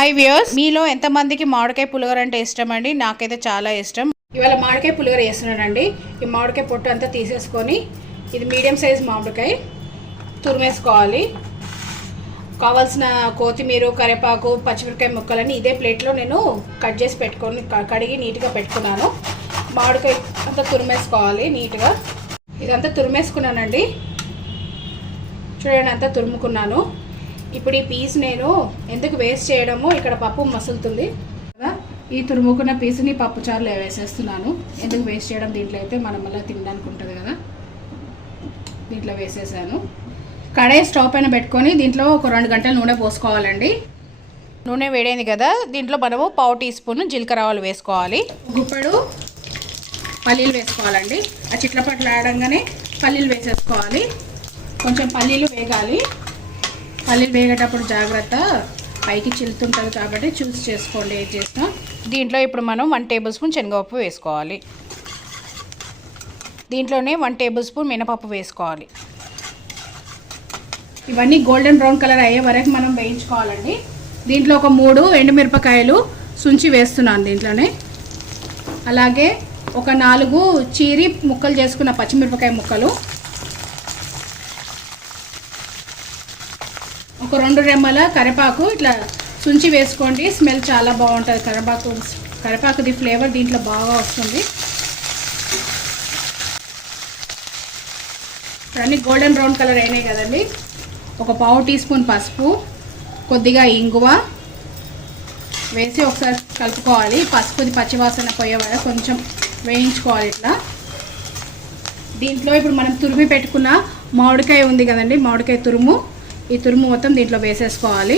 Hi views మీలో ఎంతమందికి మామిడికాయ పులిహోర అంటే ఇష్టం అండి నాకైతే చాలా ఇష్టం. ఇవాళ మామిడికాయ పులిహోర వేస్తున్నానండి ఈ మామిడికాయ పొట్టు అంతా తీసేసుకొని ఇది మీడియం సైజ్ మామిడికాయ తురిమేసుకోవాలి. కావాల్సిన కొత్తిమీర కరివేపాకు పచ్చిమిరకాయ ముక్కలని ఇదే ప్లేట్లో నేను కట్ చేసి పెట్టుకొని కడిగి నీట్గా పెట్టుకున్నాను. మామిడికాయ అంతా తురిమేసుకోవాలి నీట్గా. ఇదంతా తురిమేసుకున్నానండి. చూడండి అంతా తురుముకున్నాను. ఇప్పుడు ఈ పీస్ నేను ఎందుకు వేస్ట్ చేయడము ఇక్కడ పప్పు మసులుతుంది కదా? ఈ తురుముకున్న పీస్ని పప్పు చారులో వేసేస్తున్నాను. ఎందుకు వేస్ట్ చేయడం దీంట్లో అయితే మనం మళ్ళీ తినడానికి ఉంటుంది కదా? దీంట్లో వేసేసాను. కడాయి స్టవ్ పైన పెట్టుకొని దీంట్లో ఒక రెండు గంటల నూనె పోసుకోవాలండి. నూనె వేడైంది కదా? దీంట్లో మనము పావు టీ స్పూన్ జీలకర్ర ఆవాలు వేసుకోవాలి. గుప్పడు పల్లీలు వేసుకోవాలండి. ఆ చిట్లపట్లు ఆడంగానే పల్లీలు వేసేసుకోవాలి. కొంచెం పల్లీలు వేగాలి. మళ్ళీ వేగేటప్పుడు జాగ్రత్త. పైకి చిల్లుతుంటుంది కాబట్టి చూసి చేసుకోండి ఏం చేసినా. దీంట్లో ఇప్పుడు మనం వన్ టేబుల్ స్పూన్ శనగపప్పు వేసుకోవాలి. దీంట్లోనే వన్ టేబుల్ స్పూన్ మినపప్పు వేసుకోవాలి. ఇవన్నీ గోల్డెన్ బ్రౌన్ కలర్ అయ్యే వరకు మనం వేయించుకోవాలండి. దీంట్లో ఒక మూడు ఎండుమిరపకాయలు సుంచి వేస్తున్నాను దీంట్లోనే. అలాగే ఒక నాలుగు చీరి ముక్కలు చేసుకున్న పచ్చిమిరపకాయ ముక్కలు. ఒక రెండు రెమ్మల కరివేపాకు ఇట్లా సుంచి వేసుకోండి. స్మెల్ చాలా బాగుంటుంది. కరివేపాకు కరివేపాకుది ఫ్లేవర్ దీంట్లో బాగా వస్తుంది. అన్నీ గోల్డెన్ బ్రౌన్ కలర్ అయినాయి కదండి. ఒక పావు టీ స్పూన్ పసుపు కొద్దిగా ఇంగువ వేసి ఒకసారి కలుపుకోవాలి. పసుపుది పచ్చివాసన పోయేవాడ కొంచెం వేయించుకోవాలి ఇట్లా. దీంట్లో ఇప్పుడు మనం తురిమి పెట్టుకున్న మామిడికాయ ఉంది కదండి మామిడికాయ తురుము. ఈ తురుము మొత్తం దీంట్లో వేసేసుకోవాలి.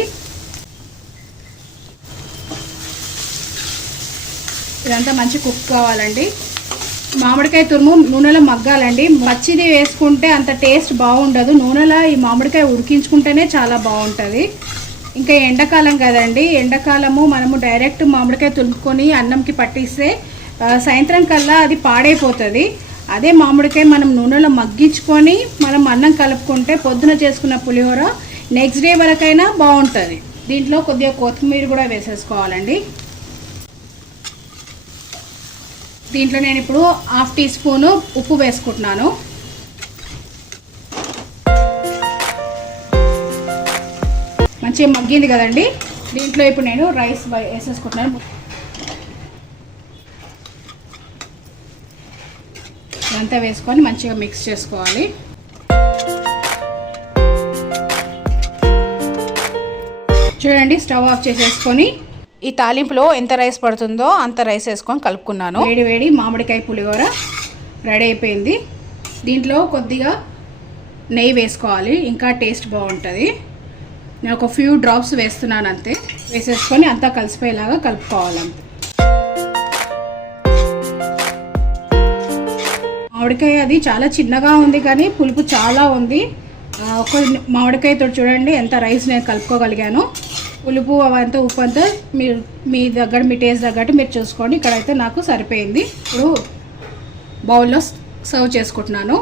ఇదంతా మంచి కుక్ కావాలండి. మామిడికాయ తురుము నూనెలో మగ్గాలండి. పచ్చిది వేసుకుంటే అంత టేస్ట్ బాగుండదు. నూనెలో ఈ మామిడికాయ ఉడికించుకుంటేనే చాలా బాగుంటుంది. ఇంకా ఎండాకాలం కదండి. ఎండాకాలము మనము డైరెక్ట్ మామిడికాయ తురుముకొని అన్నంకి పట్టిస్తే సాయంత్రం కల్లా అది పాడైపోతుంది. అదే మామిడికాయ మనం నూనెలో మగ్గించుకొని మనం అన్నం కలుపుకుంటే పొద్దున చేసుకున్న పులిహోర నెక్స్ట్ డే వరకైనా బాగుంటుంది. దీంట్లో కొద్దిగా కొత్తిమీర కూడా వేసేసుకోవాలండి. దీంట్లో నేను ఇప్పుడు హాఫ్ టీ స్పూను ఉప్పు వేసుకుంటున్నాను. మంచిగా మగ్గింది కదండి. దీంట్లో ఇప్పుడు నేను రైస్ వేసేసుకుంటున్నాను. ఇదంతా వేసుకొని మంచిగా మిక్స్ చేసుకోవాలి. చూడండి స్టవ్ ఆఫ్ చేసేసుకొని ఈ తాలింపులో ఎంత రైస్ పడుతుందో అంత రైస్ వేసుకొని కలుపుకున్నాను. వేడి వేడి మామిడికాయ పులిహోర రెడీ అయిపోయింది. దీంట్లో కొద్దిగా నెయ్యి వేసుకోవాలి ఇంకా టేస్ట్ బాగుంటుంది. నేను ఒక ఫ్యూ డ్రాప్స్ వేస్తున్నాను అంతే. వేసేసుకొని అంతా కలిసిపోయేలాగా కలుపుకోవాలంతే మామిడికాయ అది చాలా చిన్నగా ఉంది కానీ పులుపు చాలా ఉంది. ఒక మామిడికాయతో చూడండి ఎంత రైస్ నేను కలుపుకోగలిగాను. పులుపు అవంతా ఉప్పు అంతా మీరు మీ దగ్గర మీ టేస్ట్ తగ్గట్టు మీరు చూసుకోండి. ఇక్కడైతే నాకు సరిపోయింది. ఇప్పుడు బౌల్లో సర్వ్ చేసుకుంటున్నాను.